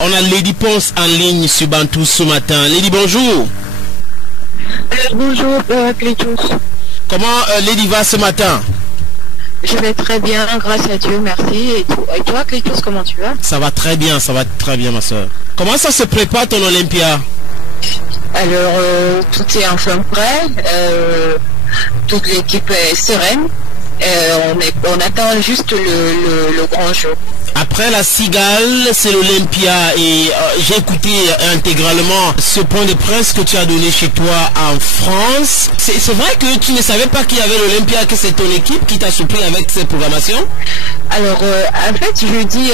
On a Lady Ponce en ligne sur Bantou ce matin. Lady, bonjour. Bonjour, Clétus. Comment Lady va ce matin? Je vais très bien, grâce à Dieu, merci. Et toi, Clétus, comment tu vas? Ça va très bien, ma soeur. Comment ça se prépare ton Olympia? Alors, tout est enfin prêt. Toute l'équipe est sereine. On attend juste le grand jour. Après la Cigale, c'est l'Olympia et j'ai écouté intégralement ce point de presse que tu as donné chez toi en France. C'est vrai que tu ne savais pas qu'il y avait l'Olympia, que c'est ton équipe qui t'a surpris avec cette programmation? Alors, en fait, je dis,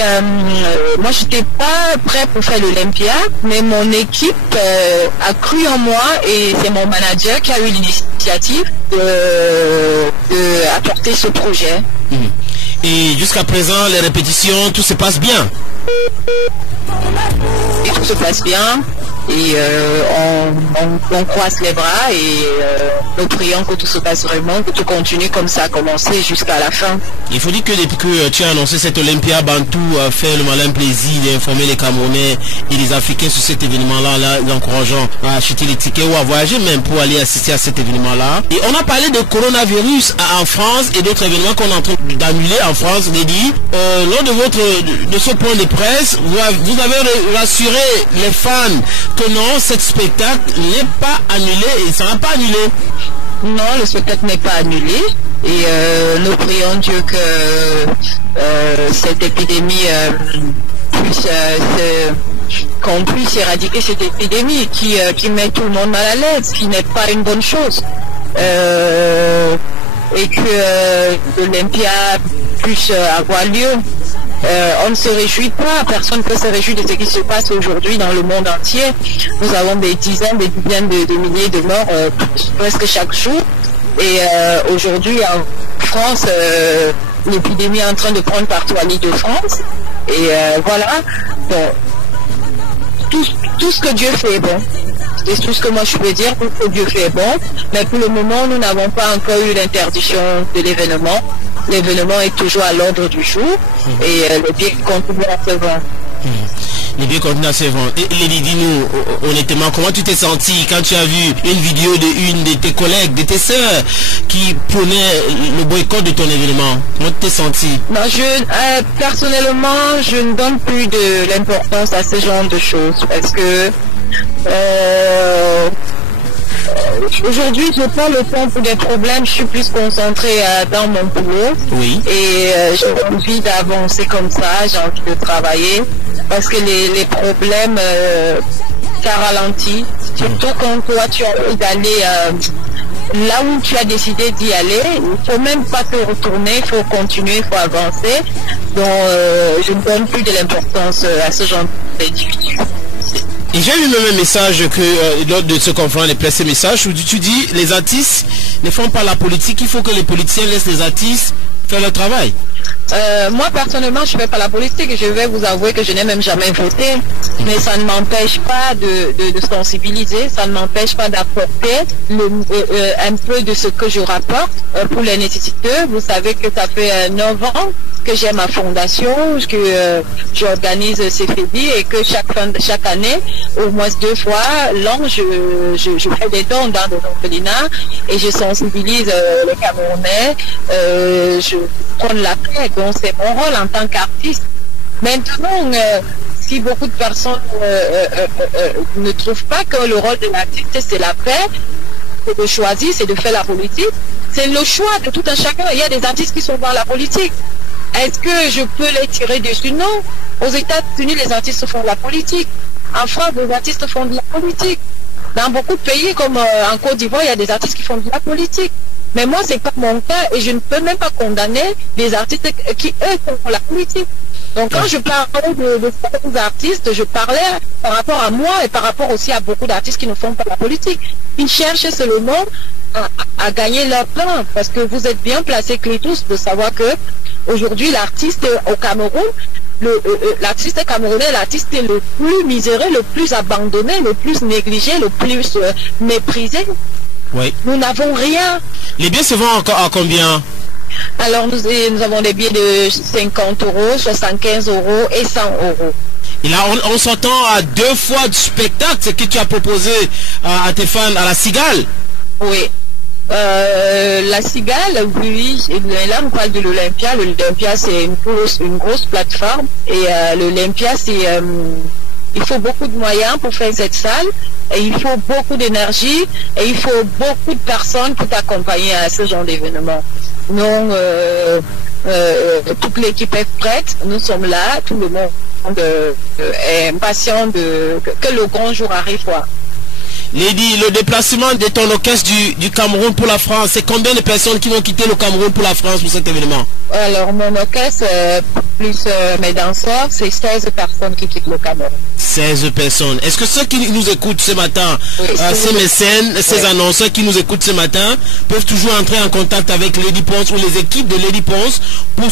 moi, je n'étais pas prêt pour faire l'Olympia, mais mon équipe a cru en moi et c'est mon manager qui a eu l'initiative de apporter ce projet. Et jusqu'à présent, les répétitions, tout se passe bien? Et tout se passe bien. Et on croise les bras et nous prions que tout se passe vraiment, que tout continue comme ça a commencé jusqu'à la fin. Il faut dire que depuis que tu as annoncé cette Olympia, Bantou fait le malin plaisir d'informer les Camerounais et les Africains sur cet événement-là, l'encourageant à acheter les tickets ou à voyager même pour aller assister à cet événement-là. Et on a parlé de coronavirus en France et d'autres événements qu'on est en train d'annuler en France. Lady, lors de ce point de presse, vous avez rassuré les fans que non, cet spectacle n'est pas annulé et ça n'a pas annulé. Non, le spectacle n'est pas annulé et nous prions Dieu que cette épidémie qu'on puisse éradiquer cette épidémie qui met tout le monde mal à l'aise, qui n'est pas une bonne chose. Et que l'Olympia puisse avoir lieu. On ne se réjouit pas, personne ne peut se réjouir de ce qui se passe aujourd'hui dans le monde entier. Nous avons des dizaines de milliers de morts presque chaque jour. Et aujourd'hui en France, l'épidémie est en train de prendre partout à l'Île-de-France. Et voilà, bon, tout ce que Dieu fait est bon. C'est tout ce que moi je peux dire, tout ce que Dieu fait est bon. Mais pour le moment, nous n'avons pas encore eu l'interdiction de l'événement. L'événement est toujours à l'ordre du jour et le billets continue à se vendre. Les billets continuent à se vendre. Et Lady, dis-nous honnêtement, comment tu t'es senti quand tu as vu une vidéo d'une de tes collègues, de tes sœurs qui prenaient le boycott de ton événement? Comment tu t'es senti? Non, personnellement, je ne donne plus de l'importance à ce genre de choses parce que aujourd'hui, je prends le temps pour des problèmes, je suis plus concentrée dans mon boulot. Oui. Et j'ai envie d'avancer comme ça, j'ai envie de travailler, parce que les problèmes, ça ralentit. Surtout quand toi, tu as envie d'aller là où tu as décidé d'y aller, il ne faut même pas te retourner, il faut continuer, il faut avancer. Donc, je ne donne plus de l'importance à ce genre d'individus. Et j'ai eu le même message que lors de ce conférence de presse, message où tu dis les artistes ne font pas la politique, il faut que les politiciens laissent les artistes faire leur travail. Moi personnellement je ne fais pas la politique et je vais vous avouer que je n'ai même jamais voté, mais ça ne m'empêche pas de sensibiliser, ça ne m'empêche pas d'apporter un peu de ce que je rapporte pour les nécessiteux. Vous savez que ça fait 9 ans que j'ai ma fondation, que j'organise ces fédis et que chaque année, au moins 2 fois l'an, je fais des dons dans des orphelinats et je sensibilise les Camerounais, je prends la paix, donc c'est mon rôle en tant qu'artiste. Maintenant, si beaucoup de personnes ne trouvent pas que le rôle de l'artiste c'est la paix, c'est de choisir, c'est de faire la politique, c'est le choix de tout un chacun. Il y a des artistes qui sont dans la politique. Est-ce que je peux les tirer dessus? Non. Aux États-Unis, les artistes font de la politique. En France, les artistes font de la politique. Dans beaucoup de pays, comme en Côte d'Ivoire, il y a des artistes qui font de la politique. Mais moi, c'est pas mon cas et je ne peux même pas condamner des artistes qui, eux, font de la politique. Donc, quand je parlais de certains artistes, je parlais par rapport à moi et par rapport aussi à beaucoup d'artistes qui ne font pas la politique. Ils cherchent seulement à gagner leur pain parce que vous êtes bien placé, Clétus, de savoir que aujourd'hui, l'artiste au Cameroun, l'artiste camerounais, l'artiste le plus miséré, le plus abandonné, le plus négligé, le plus méprisé. Oui. Nous n'avons rien. Les billets se vendent encore à combien? Alors nous avons des billets de 50 €, 75 € et 100 €. Et là, on s'entend à 2 fois du spectacle, ce que tu as proposé à tes fans à la Cigale. Oui. La Cigale, oui, et là on parle de l'Olympia. L'Olympia c'est une grosse plateforme et l'Olympia c'est il faut beaucoup de moyens pour faire cette salle et il faut beaucoup d'énergie et il faut beaucoup de personnes pour t'accompagner à ce genre d'événement. Donc toute l'équipe est prête, nous sommes là, tout le monde est impatient que le grand jour arrive, quoi. Lady, le déplacement de ton orchestre du Cameroun pour la France, c'est combien de personnes qui vont quitter le Cameroun pour la France pour cet événement? Alors, mon orchestre, plus mes danseurs, c'est 16 personnes qui quittent le Cameroun. 16 personnes. Est-ce que ceux qui nous écoutent ce matin, oui, ces mécènes, ces annonceurs qui nous écoutent ce matin, peuvent toujours entrer en contact avec Lady Ponce ou les équipes de Lady Ponce pour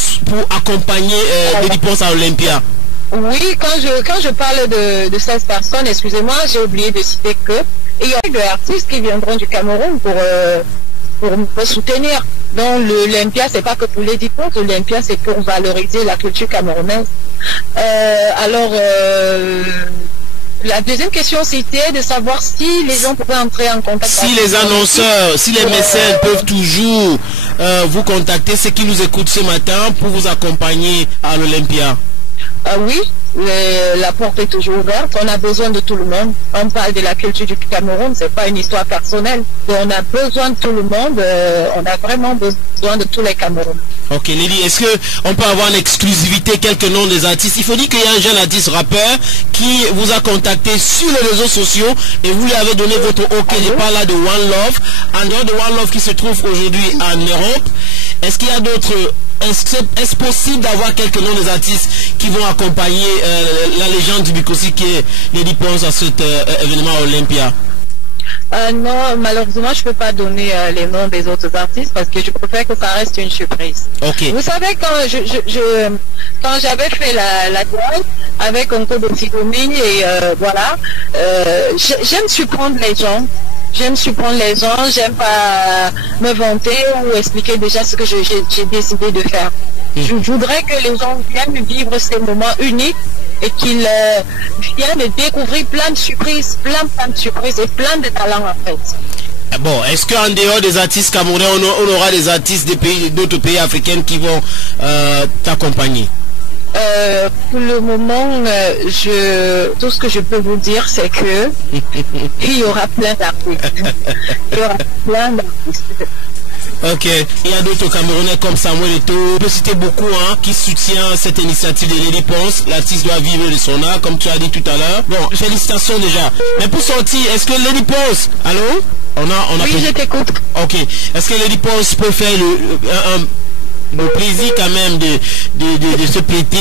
accompagner Lady Ponce à Olympia? Oui, quand je parle de 16 personnes, excusez-moi, j'ai oublié de citer que il y a des artistes qui viendront du Cameroun pour me soutenir. Donc l'Olympia, c'est pas que pour Lady Ponce, l'Olympia c'est pour valoriser la culture camerounaise. La deuxième question c'était de savoir si les gens pouvaient entrer en contact. Si les annonceurs, si les mécènes peuvent toujours vous contacter, ceux qui nous écoutent ce matin pour vous accompagner à l'Olympia. Oui, la porte est toujours ouverte. On a besoin de tout le monde. On parle de la culture du Cameroun, c'est pas une histoire personnelle. On a besoin de tout le monde. On a vraiment besoin de tous les Camerounais. Ok, Lily, est-ce qu'on peut avoir en exclusivité quelques noms des artistes? Il faut dire qu'il y a un jeune artiste rappeur qui vous a contacté sur les réseaux sociaux et vous lui avez donné votre OK. Je parle là de One Love. En dehors de One Love qui se trouve aujourd'hui en Europe, est-ce qu'il y a d'autres... Est-ce possible d'avoir quelques noms des artistes qui vont accompagner la légende du Bikosi qui est Lady Ponce à cet événement Olympia? Non, malheureusement, je ne peux pas donner les noms des autres artistes parce que je préfère que ça reste une surprise. Okay. Vous savez, quand j'avais fait la toile avec un coup de psychomie et voilà, j'aime surprendre les gens. J'aime surprendre les gens, j'aime pas me vanter ou expliquer déjà ce que j'ai décidé de faire. Je voudrais que les gens viennent vivre ces moments uniques et qu'ils viennent découvrir plein de surprises et plein de talents en fait. Bon, est-ce qu'en dehors des artistes camerounais, on aura des artistes d'autres pays africains qui vont t'accompagner? Pour le moment, tout ce que je peux vous dire, c'est que il y aura plein d'artistes. Il y aura plein d'artistes. Ok, il y a d'autres Camerounais comme Samuel Eto'o, on peut citer beaucoup qui soutient cette initiative de Lady Ponce. L'artiste doit vivre de son art, comme tu as dit tout à l'heure. Bon, félicitations déjà. Mais pour sortir, est-ce que Lady Ponce, allô? Oui, je t'écoute. Ok, est-ce que Lady Ponce peut faire le plaisir quand même de se prêter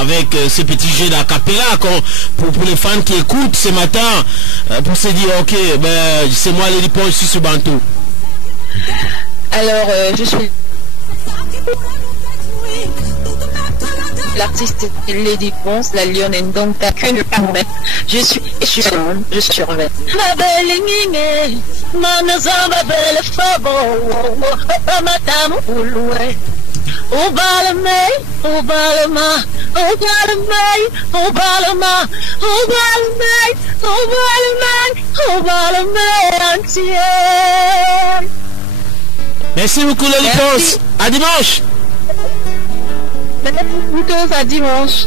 avec ce petit jeu d'acapella pour les fans qui écoutent ce matin, pour se dire ok, ben c'est moi Lady Ponce, je suis sur Bantou. Alors je suis l'artiste Lady Ponce, la lionne, donc t'as que le permettre. Je suis surveille. Ma belle Nine, ma belle Fabo, madame Ouloué. Merci beaucoup Lady Ponce. À dimanche. À dimanche.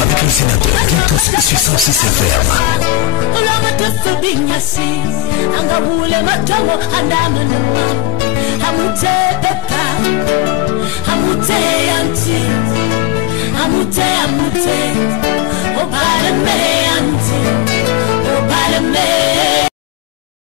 Avec le sénateur Guitos sur 106 FM. Oh,